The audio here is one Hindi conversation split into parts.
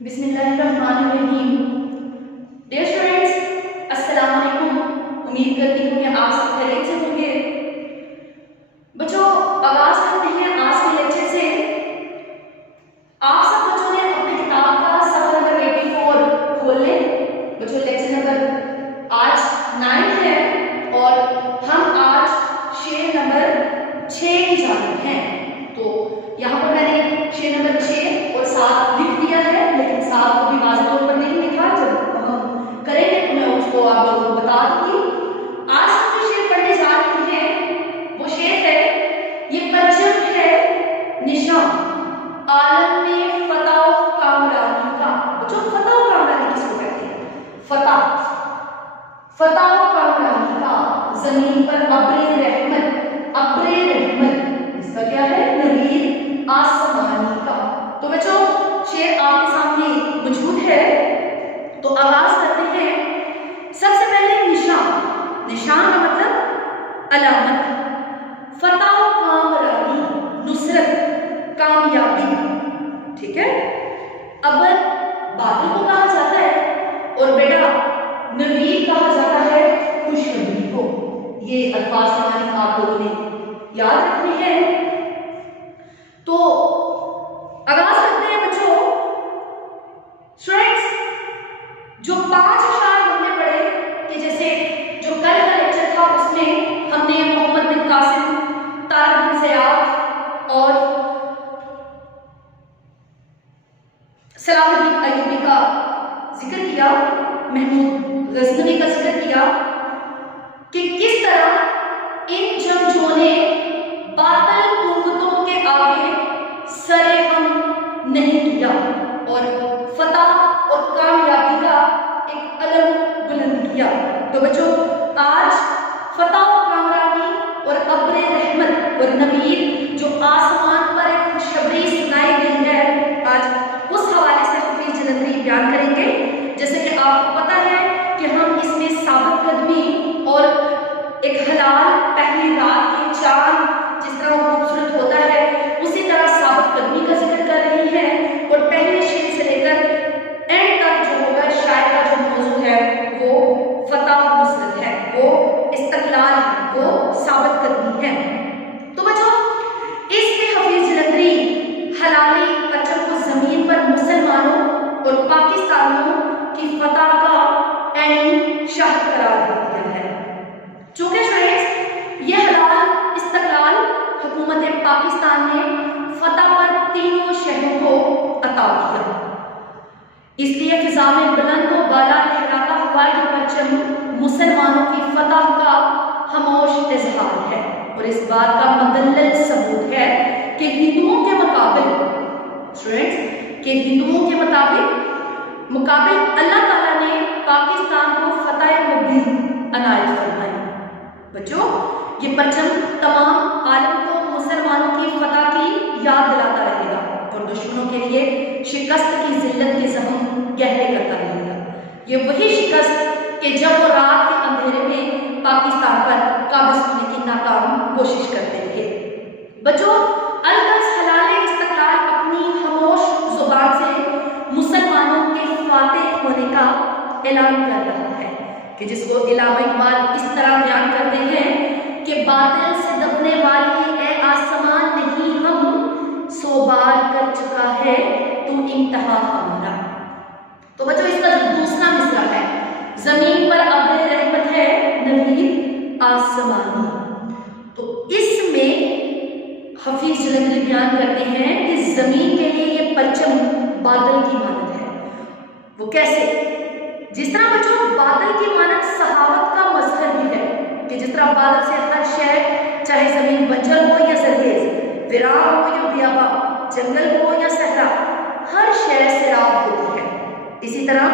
बिस्मिल्लाहिर्रहमानिर्रहीम। डियर स्टूडेंट्स, अस्सलाम वालेकुम। उम्मीद करती हूँ कि आप सब खैरियत से होंगे। बच्चों, आगाज करते हैं आज के लेक्चर से। आप सब बच्चों ने अपनी किताब का सफा नंबर 84 खोल लें। बच्चों, लेक्चर नंबर आज 9 है और हम आज शेर नंबर 6 की जानब हैं। तो यहाँ पर मैंने शेर नंबर 6 और 7 लिख दिया है, लेकिन 7 को भी वाज़ेह तौर पर नहीं लिखा। जब हम करेंगे तो मैं उसको आप लोगों को बता दूंगी। आज हम जो शेर पढ़ने जा रहे हैं वो शेर है, ये परचम है निशान आलम में फतह कामरानी का। बच्चों, फतह कामरानी किसको कहते हैं? फतह कामरानी का, जमीन पर अब्रे रहमत, इसका क्या है? नवीर आसमानी का। तो बच्चों, शेर आपके सामने मौजूद है, तो आगाज करते हैं। सबसे पहले निशान का मतलब अलामत। फतह कामरानी, नुसरत, कामयाबी। ठीक है। अब बादल को कहा जाता है और बेटा नवीर कहा जाता है खुशखबरी को। ये अल्फाज हमारे आप लोगों ने याद रखने हैं। तो आगाज करते हैं बच्चों। स्टूडेंट्स, जो 5 अशआर हमने पढ़े कि जैसे जो कल का लेक्चर था उसमें हमने मोहम्मद बिन कासिम, तारिक बिन ज़ियाद और सलाहुद्दीन अय्यूबी का जिक्र किया, महमूद गजनवी का जिक्र किया कि किस तरह इन जंगजूओं ने बातिल कुव्वतों के आगे सरे हम नहीं किया और फतह और कामयाबी का एक अलम बुलंद किया। तो बच्चों, आज फतह कामरानी और अब्रे रहमत और नवीर जो आसमान पर एक खुशखबरी सुनाई गई है, आज उस हवाले से हफीज जलंधरी बयान करेंगे। जैसे कि आपको पता है कि हम इसमें साबित कदमी और एक हलाल पहली रात के चांद जिस तरह खूबसूरत होता है उसी तरह साबित कदमी का जिक्र कर रही हैं। और पहले शेर से लेकर एंड तक जो होगा शायर का जो मौजू है वो फतह नुसरत है, वो इस्तक़लाल है, वो साबित कदमी है। तो बच्चों, इससे हफीज जलंधरी हलाली परचम को जमीन पर मुसलमानों और पाकिस्तानियों की फतह का ऐन शहद करार दे दिया है। चूंकि स्टूडेंट्स, ये हलाल इस्तक़लाल हुकूमत पाकिस्तान ने फतह पर तीनों शहरों को अता किया, इसलिए फिजा में बुलंद व बाला लहराता हुआ ये परचम मुसलमानों की फतह का खामोश इजहार है और इस बात का मुदल्लल सबूत है कि हिंदुओं के मुकाबिल अल्लाह ताला ने पाकिस्तान को फतह मुबीन अनायत फरमाई। बच्चों, ये परचम तमाम आलम को मुसलमानों की फतह की याद दिलाता रहेगा और दुश्मनों के लिए शिकस्त की जिल्लत के जख्म गहरे करता रहेगा। ये वही शिकस्त कि जब वो रात के अंधेरे में पाकिस्तान पर काबिज होने की नाकाम कोशिश करते रहे। बच्चों, अलगज़ हलाल इस्तक़लाल अपनी खामोश जुबान से मुसलमानों के फातेह होने का ऐलान कर रहा है कि जिसको इलामा इकबाल इस तरह बयान करते हैं कि बातिल से दबने वाली ए आसमान नहीं हम, 100 बार कर चुका है तू इंतहा हमारा। तो बच्चों, इसका जो दूसरा मिसरा है, जमीन पर अब्रे रहमत है, नवीर आसमानी। तो इसमें हफीज जलंधरी बयान करते हैं कि जमीन के लिए ये परचम बादल की मानद है। वो कैसे? जिस तरह बच्चों बादल की मानद सहावत का मजहर भी है कि जिस तरह बादल से हर शय, चाहे जमीन बंजर हो या सरखेज, वीरान हो या बियाबा, जंगल हो या सहरा, हर शय सिराब होती है। इसी तरह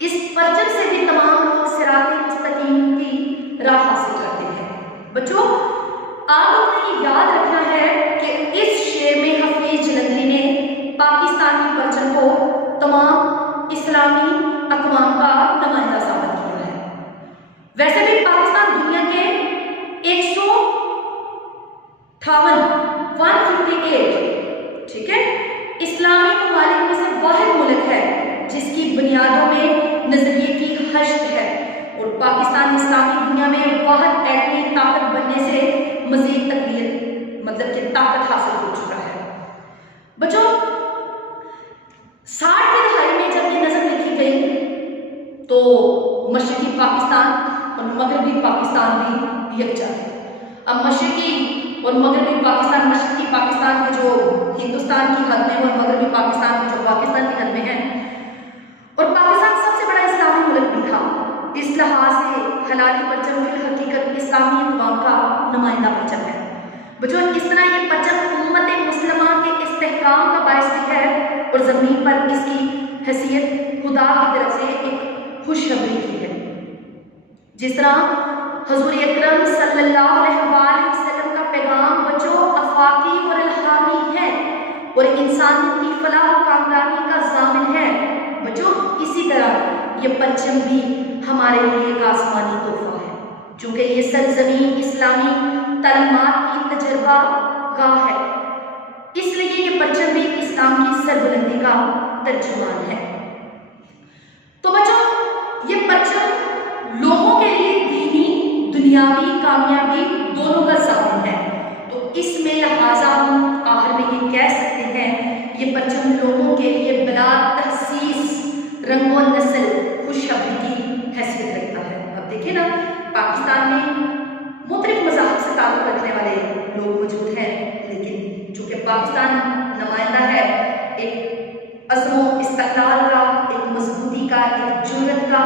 इस परचम से भी तमाम लोग सिराते मुस्तकीम की राह हासिल करते हैं। बच्चों, आप लोगों ने ये याद रखना है कि इस शेर में हफीज जलंधरी ने पाकिस्तानी परचम को तमाम इस्लामी अक़वाम का नुमाइंदा साबित किया है। वैसे भी पाकिस्तान दुनिया के 158 ठीक है इस्लामी ममालिक में से पाकिस्तान इस्लामी दुनिया में वाहिद एटमी ताकत बनने से मजीद तकवीर मतलब कि ताकत हासिल हो चुका है। बच्चों 60 की दहाई में जब ये नज़म लिखी गई तो मशरकी पाकिस्तान और मगरबी पाकिस्तान भी यकजा थे। अब मशरकी और मगरबी पाकिस्तान, मशरकी पाकिस्तान के जो हिंदुस्तान की हद में और मगरबी पाकिस्तान के जो पाकिस्तान की हद में है, और पाकिस्तान सबसे बड़ा इस्लामी मुल्क भी था। इस लिहाज से हलाली परचम फिल हकीकत इस्लामी अक़वाम का नुमाइंदा परचम है। बच्चों इस तरह ये परचम उम्मत मुस्लिमा के इस्तेहकाम का बायस भी है और ज़मीन पर इसकी हैसियत खुदा की तरफ से एक खुशखबरी की है। जिस तरह हुज़ूर अकरम सल्लल्लाहु अलैहि वसल्लम का पैगाम बच्चों अफाकी और इल्हामी है और इंसानियत की फलाह और कामयाबी का ज़ामिन है। बच्चों इसी तरह ये परचम भी हमारे लिए एक आसमानी तोहफा है, चूँकि ये सरजमीन इस्लामी तालीमात की तजर्बा गाह है, इसलिए ये परचम भी इस्लाम की सरबुलंदी का तर्जुमान है। तो बच्चों ये परचम लोगों के लिए दीनी दुनियावी कामयाबी दोनों का ज़ामिन है। तो इसमें लिहाजा हम आखिर में ये कह सकते हैं ये परचम लोगों के लिए बिला तहसीस रंग व नस्ल खुशखबरी की हैसियत रखता है। अब देखिए ना, पाकिस्तान में मुख्तलिफ मज़ाहब से ताल्लुक़ रखने वाले लोग मौजूद हैं, लेकिन चूँकि पाकिस्तान नुमाइंदा है एक अज़्म इस्तिक़लाल का, एक मजबूती का, एक जुर्रत का,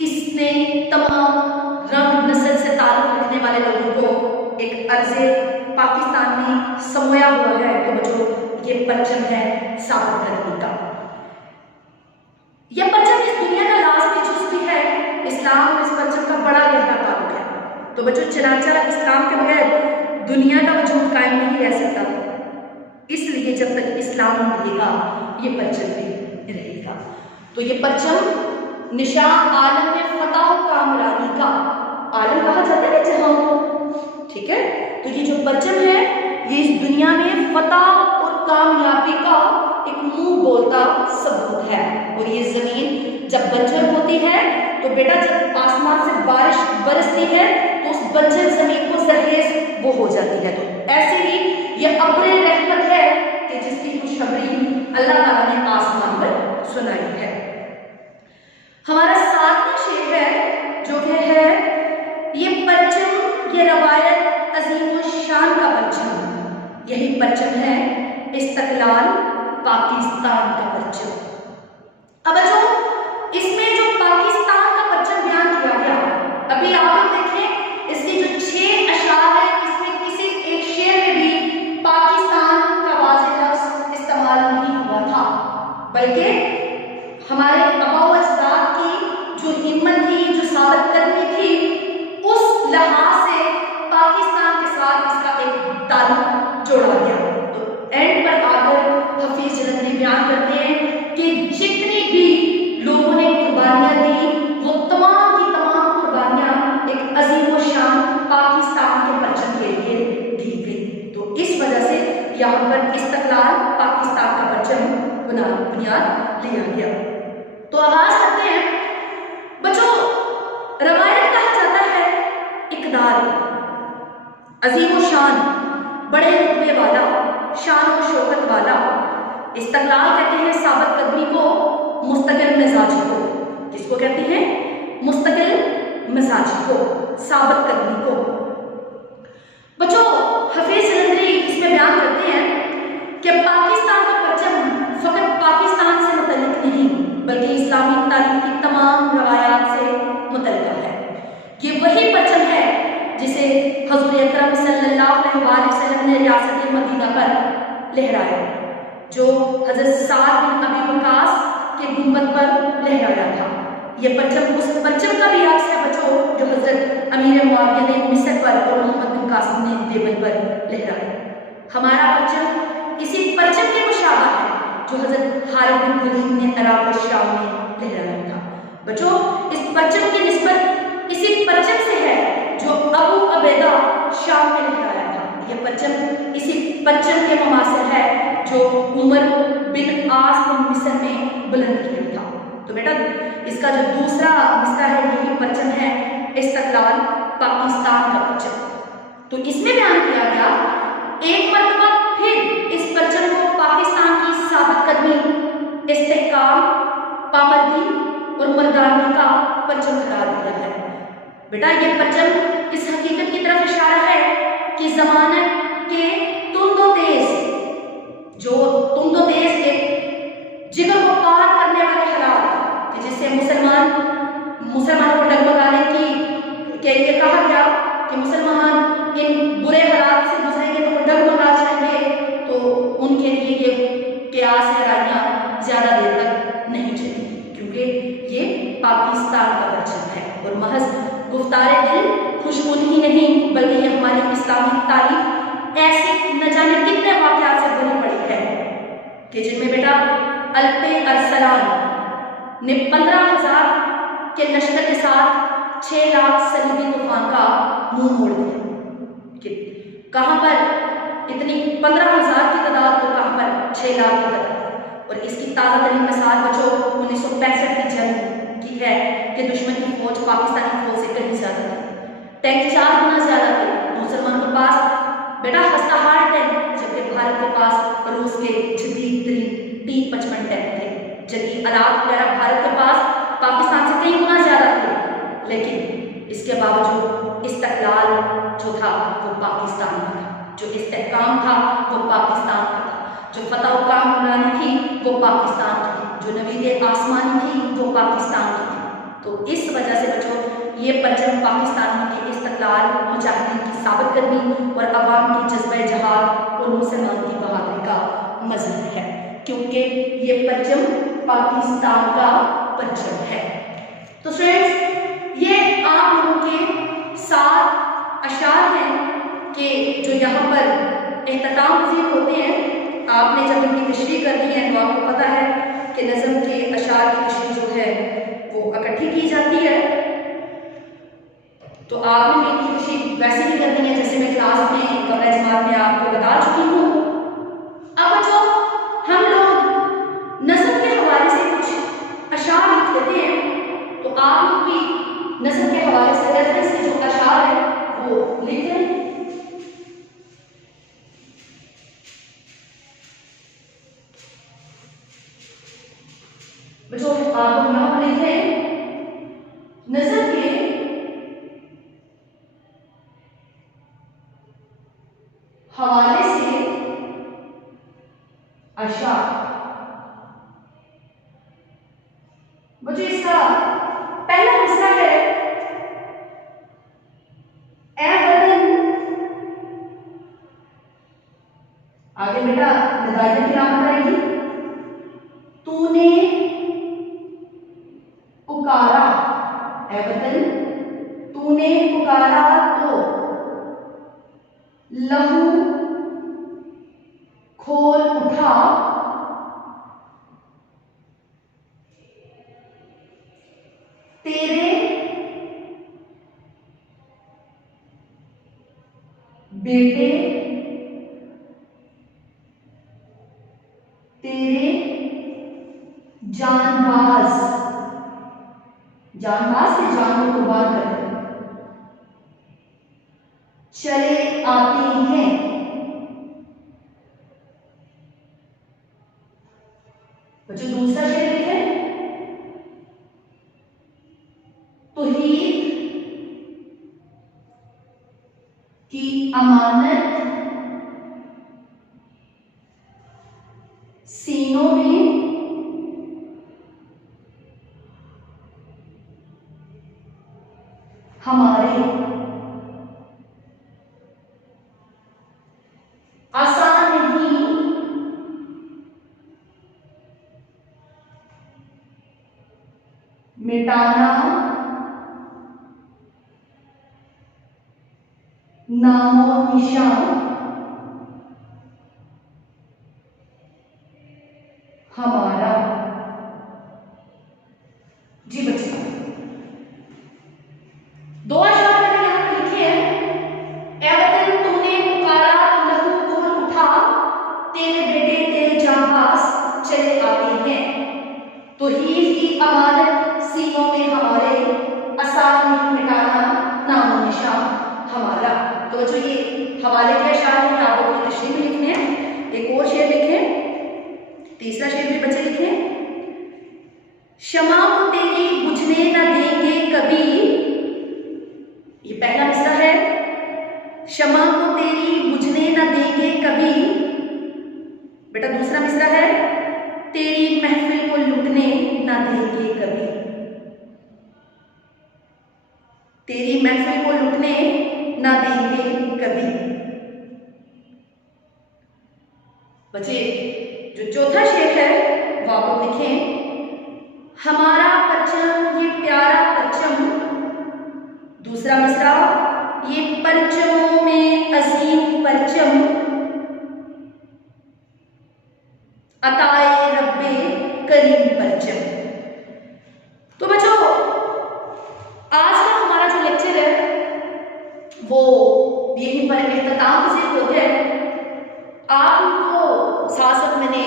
इसने तमाम रंग नस्ल से ताल्लुक़ रखने वाले लोगों को एक अर्ज़े पाकिस्तान में समोया हुआ है। तो बच्चों ये परचम है साबित करने का। यह परचम इस दुनिया का लाज़मी जुज़ भी है। इस्लाम और इस परचम का बड़ा गहरा ताल्लुक़ है। तो बच्चों चनाचा इस्लाम के बगैर दुनिया का वजूद कायम नहीं रह सकता, इसलिए जब तक इस्लाम रहेगा ये परचम भी रहेगा। तो ये परचम निशान आलम में फतह और कामरानी का, आलम कहा जाता है जहां को, ठीक है। तो ये जो परचम है ये इस दुनिया में फतह और कामयाबी का एक मुंह बोलता सबूत है। और ये जमीन जब बंजर होती है तो बेटा जब आसमान से बारिश बरसती है तो उस बंजर जमीन को जहेज वो हो जाती है। तो ऐसे ही ये अब्रे रहमत है कि जिसकी खुशखबरी अल्लाह ताला ने आसमान पर सुनाई है। हमारा सातवां शेर है जो कि है ये परचम ये रवायत अजीम शान का परचम, यही परचम है इस्तिक़लाल पाकिस्तान का परचम। अब जो इसमें जो पाकिस्तान का परचम बयान किया गया, अभी आप देखें इसके जो 6 अशार है इसमें किसी एक शेर में भी पाकिस्तान का वाज़ेह लफ्ज़ इस्तेमाल नहीं हुआ था, बल्कि हमारे आबा व अजदाद की जो हिम्मत थी, जो साबित करनी थी, उस लिहाज से पाकिस्तान के साथ इसका एक ताल्लुक जोड़ा गया। तो एंड पर आकर हफीज जलंधरी बयान करते हैं कि जितनी भी लोगों ने कुर्बानियां दी वो तमाम की तमाम कुर्बानियां एक अजीम शान पाकिस्तान के परचम के लिए दी गई। तो इस वजह से यहाँ पर इस्तिक़लाल पाकिस्तान का परचम बुनियाद लिया गया। तो आगाज करते हैं। बच्चों रवायत कहा जाता है इक़दार, अजीम शान, बड़े रुतबे वाला, शान और शौकत वाला। इस्तिक़लाल कहते हैं साबित कदमी को, मुस्तकिल मिजाजी को। किसको कहते हैं? मुस्तकिल मिजाजी को, साबित कदमी को। बच्चों हफीज जलंधरी इसमें बयान करते हैं कि पाकिस्तान का परचम फ़कत पाकिस्तान से मुतल्लिक़ नहीं बल्कि इस्लामी तारीख़ की तमाम रवायात से मुतल्लिक़ है। ये वही परचम है जिसे हुज़ूर अकरम सल्लल्लाहु अलैहि वसल्लम ने रियासत मदीना पर लहराया, जो हज़रत साद बिन अबी वक़ास के गुंबद पर लहराया था। यह परचम उस परचम का भी अक्स है बच्चों जो हज़रत अमीर मुआविया ने मिस्र पर और मोहम्मद बिन कासिम ने देवबंद पर लहराया। हमारा परचम इसी परचम के मुशाबा है जो हज़रत खालिद बिन वलीद ने अराब और शाम में लहराया था। बच्चों इस परचम की निस्बत इसी परचम से है जो अबू अबैदा शाम में लहराया था। यह परचम इसी परचम के मुमासिल है जो उमर बिन आस ने मिस्र में बुलंद किया था। तो बेटा इसका जो दूसरा हिस्सा है यही परचम है इस्तकलाल पाकिस्तान का परचम। तो इसमें बयान किया गया एक मरतबा फिर इस परचम को पाकिस्तान की साबित कदमी, इस्तेहकाम, पाबंदी और मर्दानगी का परचम करार दिया है। बेटा ये परचम इस हकीकत की तरफ इशारा है कि जमानत के तुम दो तेज एक जिगर को पार करने वाले हालात कि जिससे मुसलमानों को डगमगाने के लिए कहा गया कि मुसलमान इन बुरे हालात से गुजरेंगे तो वो डगमगा जाएंगे, तो उनके लिए ये प्यास हैरानियां ज्यादा देर तक नहीं चलेंगी, क्योंकि ये पाकिस्तान का परचम है और महज गुफ्तारे दिल खुशबू ही नहीं बल्कि ये हमारी इस्लामी तारीफ ऐसे न जाने कितने वाक़यात से भरी पड़ी है कि जिनमें बेटा अल्पे अरसलान ने 15,000 के लश्कर के साथ 6 लाख सलीबी तूफान का मुंह मोड़ दिया। कि कहां पर इतनी 15,000 की तादाद तो कहां पर 6 लाख की तादाद। और इसकी ताज़ा तरीन मिसाल बच्चों 1965 की जंग की है कि दुश्मन की फौज पाकिस्तानी फौज से कहीं ज्यादा थी, टैंक 4 गुना ज्यादा थे मुसलमानों के पास बेटा हस्ताहार टैंक, जबकि भारत के पास रूस के जदीद तरीन T-55 टैंक थे। जदीद आलात वगैरह भारत के पास पाकिस्तान से कई गुना ज्यादा थे, लेकिन इसके बावजूद इस्तकलाल जो था वो पाकिस्तान का था, जो इस्तेहकाम था वो पाकिस्तान का था, जो फतह व काम बनानी थी वो पाकिस्तान की थी, जो नवीद आसमानी थी वो पाकिस्तान की थी। तो इस वजह से बच्चों ये परचम पाकिस्तान के इस्तकलाल, मुजाहिदीन की साबित करनी और अवाम की जज्बे जहाद और मुसलमान की बहादुरी का मज़हर है, क्योंकि ये परचम पाकिस्तान का परचम है। तो स्टूडेंट्स ये आप लोगों के 7 अशार हैं कि जो यहाँ पर एहतमाम पज़ीर होते हैं। आपने जब इनकी तशरीह करनी है तो आपको पता है कि नज़म के अशार की तशरीह जो है वो इकट्ठी की जाती है, तो आपने भी इनकी तशरीह वैसे ही करनी है जैसे मैं क्लास में कमरा जमात में आपको बता चुकी हूँ। अब जो हम लोग नज़म के हवाले से कुछ अशार लिख लेते हैं, तो आप लोग भी नज़म के हवाले से रेफरेंस के जो अशार है वो लिख लें। जो आप यहाँ पर लिख रहे हैं नज़म के हवाले से अशार। मुझे इसका पहला हिस्सा है ए वतन, आगे बेटा निदायत की नाम करेगी, तूने पुकारा, ए वतन तूने पुकारा तो लहू खोल उठा, तेरे बेटे तेरे जानबाज से जान को कुर्बान करते चले आते हैं। बच्चों दूसरा शेर है तौहीद की अमानत सीनों में हमारे, आसान नहीं मिटाना नामो निशान हमारा। जी बच्चों दो अशार मैंने यहाँ पर लिखे हैं, ए वतन तूने पुकारा लहू खोल उठा, तेरे बेटे तेरे जानबाज चले आते हैं। तौहीद की अमानत सीनों में हमारे, आसान नहीं मिटाना नामो निशान हमारा। तो बच्चों ये हवाले के अशार हैं, आप अपनी तशरीह में लिखने हैं। एक और शेर लिखें, तीसरा शेर भी बच्चे लिखें। शमा को तेरी बुझने न देंगे कभी, ये पहला मिसरा है। शमा को तेरी बुझने न देंगे कभी। बेटा दूसरा मिसरा है, तेरी महफिल को लुटने न देंगे कभी। तेरी महफिल को लुटने न देंगे कभी। बच्चे जो चौथा शेर है वो आप लिखें। हमारा परचम ये प्यारा परचम, दूसरा मिसरा, ये परचमों में अजीम परचम, अताए रब्बे करीम परचम। तो बच्चों आज का हमारा जो लेक्चर है वो यहीं पर इख्तिताम से होता है। आपको साथ साथ मैंने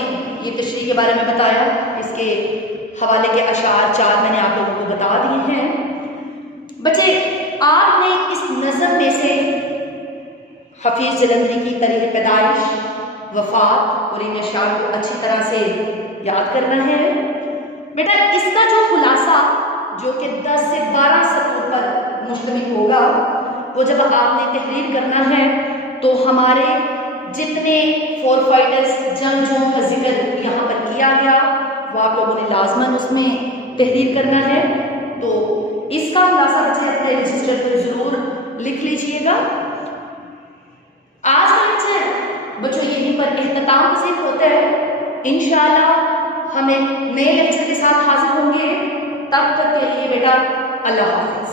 ये तशरीह के बारे में बताया, इसके हवाले के अशार 4 मैंने आप लोगों को बता दिए हैं। बच्चे आपने इस नज़म में से हफीज जलंधरी की तारीख़ पैदाइश, वफात और इन अशार को अच्छी तरह से याद करना है। बेटा इसका जो खुलासा जो कि 10 से 12 सतरों पर मुश्तमिल होगा, वो जब आपने तहरीर करना है तो हमारे जितने फोर फाइटर्स जंगजूओं का जिक्र यहाँ पर किया गया वो आप लोगों ने लाजमन उसमें तहरीर करना है। तो इसका खुलासा बच्चे अपने रजिस्टर पर जरूर लिख लीजिएगा। आज का लेक्चर बच्चों यहीं पर इख्तिताम पसीद होता है। इंशाअल्लाह हम एक नए लेक्चर के साथ हाजिर होंगे। तब तक के लिए बेटा अल्लाह हाफिज।